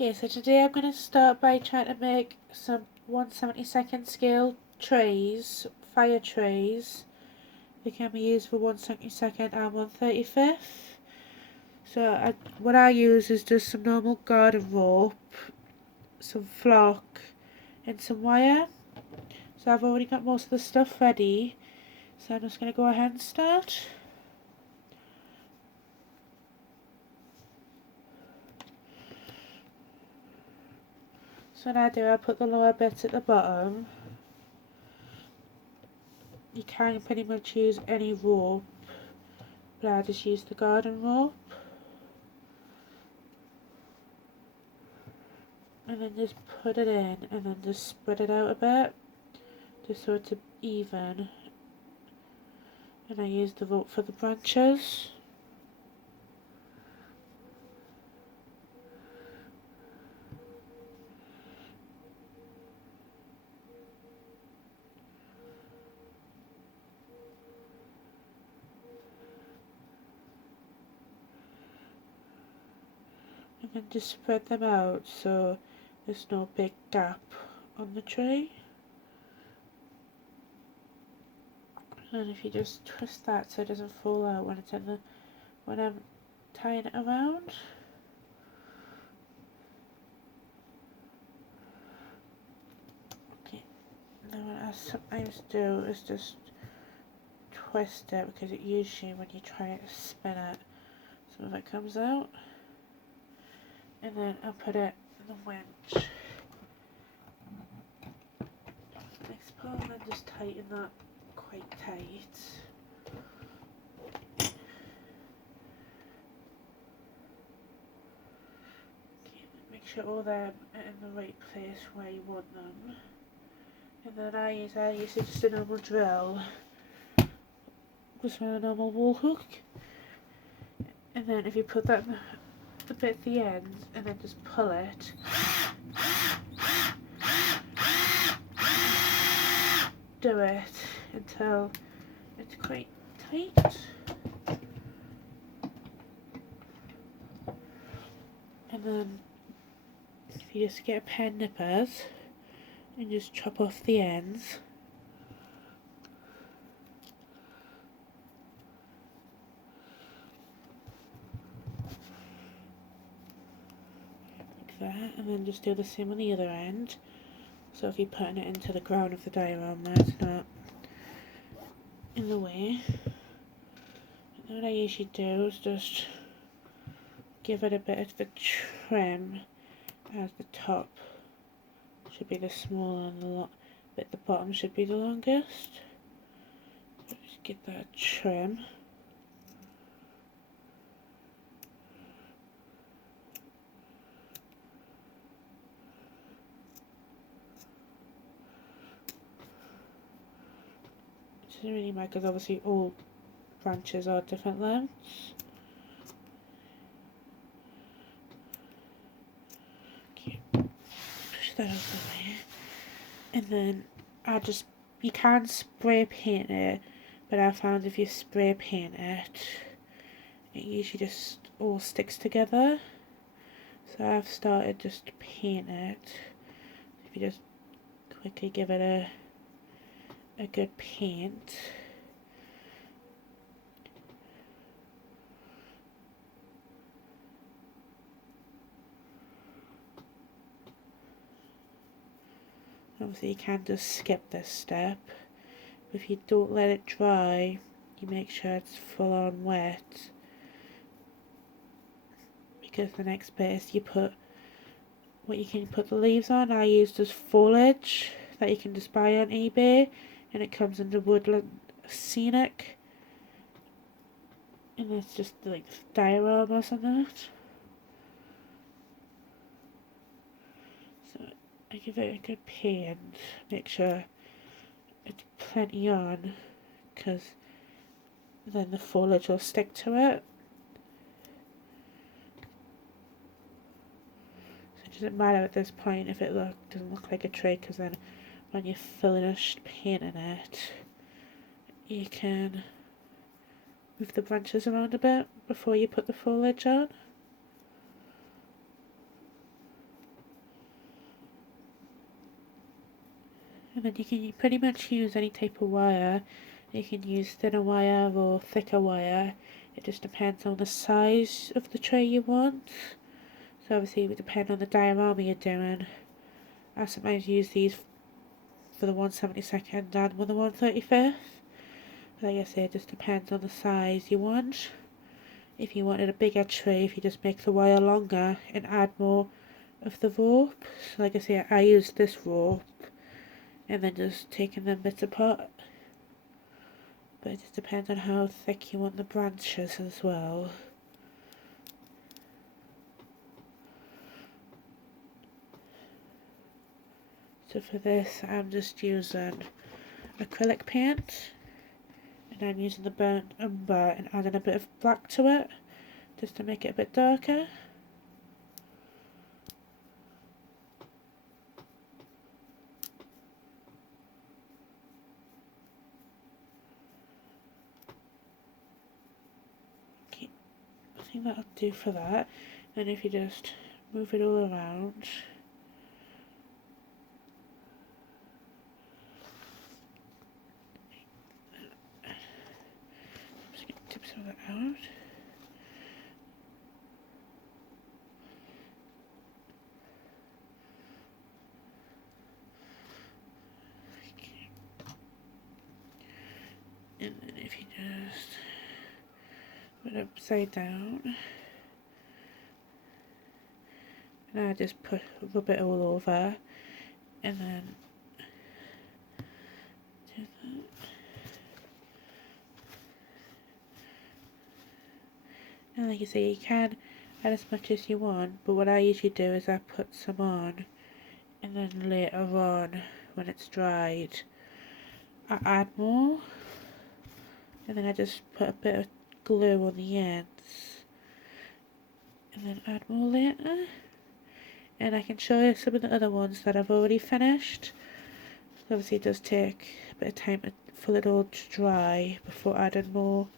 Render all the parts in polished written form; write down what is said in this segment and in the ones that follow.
Okay, so today I'm going to start by trying to make some 1/72 scale trays, fire trays. They can be used for 1/72 and 1/35. So what I use is just some normal garden rope, some flock and some wire. So I've already got most of the stuff ready, so I'm just going to go ahead and start. So now I put the lower bit at the bottom. You can pretty much use any rope, but I just use the garden rope. And then just put it in and then just spread it out a bit, just so it's even. And I use the rope for the branches. And then just spread them out so there's no big gap on the tray. And if you just twist that so it doesn't fall out when I'm tying it around. Okay, now what I sometimes do is just twist it, because it usually when you try to spin it, some of it comes out. And then I'll put it in the winch. Next pull, and then just tighten that quite tight. Okay, make sure all them are in the right place where you want them. And then I use just a normal drill, just with a normal wall hook. And then if you put that in the bit at the end, and then just pull it. Do it until it's quite tight. And then if you just get a pair of nippers and just chop off the ends. Like that, and then just do the same on the other end. So if you're putting it into the ground of the diorama, it's not in the way. And what I usually do is just give it a bit of the trim, as the top should be the smaller and the bit at the bottom should be the longest. So just get that trim. It doesn't really matter because obviously all branches are different lengths. Okay, push that out the way. And then you can spray paint it, but I found if you spray paint it, it usually just all sticks together. So I've started just to paint it. If you just quickly give it a good paint. Obviously you can just skip this step. If you don't let it dry, you make sure it's full on wet, because the next bit is you put what you can put the leaves on. I use this foliage that you can just buy on eBay, and it comes in the woodland scenic, and it's just like dioramas and that. So I give it a good paint, make sure it's plenty on, because then the foliage will stick to it. So it doesn't matter at this point if it doesn't look like a tray, because then when you're finished painting it, you can move the branches around a bit before you put the foliage on. And then you can pretty much use any type of wire. You can use thinner wire or thicker wire. It just depends on the size of the tray you want. So obviously it would depend on the diorama you're doing. I sometimes use these for the 1/72 and with the 1/35. Like I say, it just depends on the size you want. If you wanted a bigger tray, if you just make the wire longer and add more of the rope. So like I say, I use this rope and then just taking them bits apart. But it just depends on how thick you want the branches as well. So for this, I'm just using acrylic paint, and I'm using the burnt umber and adding a bit of black to it, just to make it a bit darker. Okay, I think that'll do for that. And if you just move it all around. Just going to tip some of that out. And then if you just put it upside down, and I just rub it all over, and then do that. And like you say, you can add as much as you want, but what I usually do is I put some on, and then later on, when it's dried, I add more. And then I just put a bit of glue on the ends, and then add more later. And I can show you some of the other ones that I've already finished. Obviously it does take a bit of time for it all to dry before adding more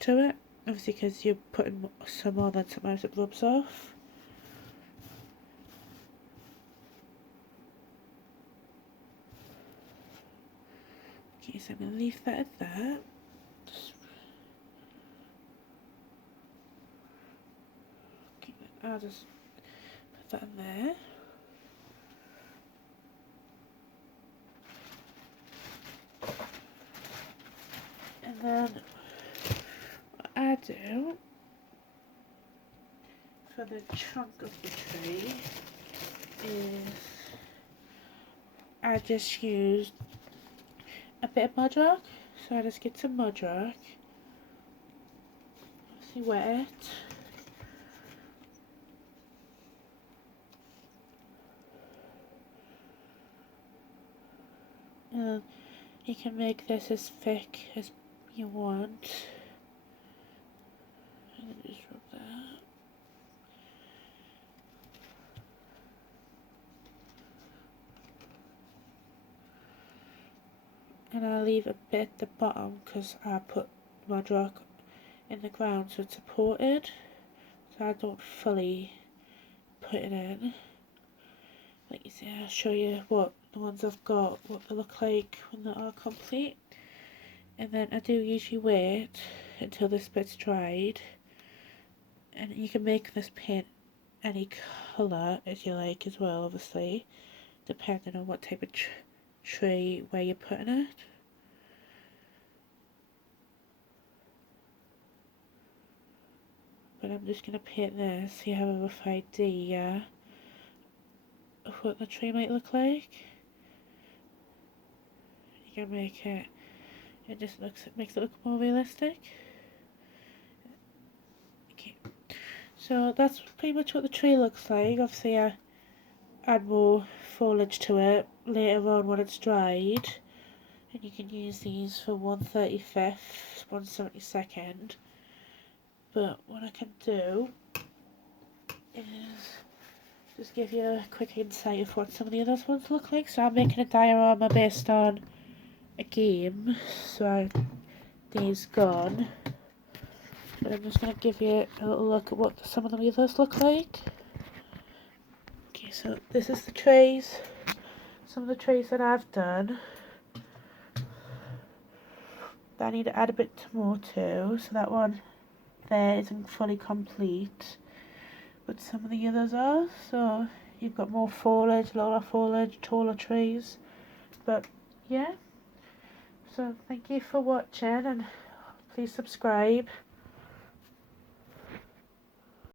to it. Obviously because you're putting some more, then sometimes it rubs off. Okay, so I'm going to leave that at that. I'll just put that in there. And then what I do for the trunk of the tree is I just use a bit of mud rock. So I just get some mud rock, see wet it. And you can make this as thick as you want. And then just rub that. And I'll leave a bit at the bottom because I put mud rock in the ground so it's supported. So I don't fully put it in. Like you see, I'll show you what the ones I've got, what they look like when they are complete. And then I do usually wait until this bit's dried. And you can make this paint any colour as you like as well, obviously, depending on what type of tray where you're putting it. But I'm just going to paint this so you have a rough idea of what the tree might look like. You can make it, makes it look more realistic. Okay, so that's pretty much what the tree looks like. Obviously I add more foliage to it later on when it's dried, and you can use these for 1/35, 1/72. But what I can do is just give you a quick insight of what some of the other ones look like. So I'm making a diorama based on a game, so Days Gone. But I'm just going to give you a little look at what some of the others look like. Okay, so this is the trays. So some of the trees that I've done that I need to add a bit more to, so that one there isn't fully complete, but some of the others are, so you've got more foliage, lower foliage, taller trees. But yeah, so thank you for watching, and please subscribe.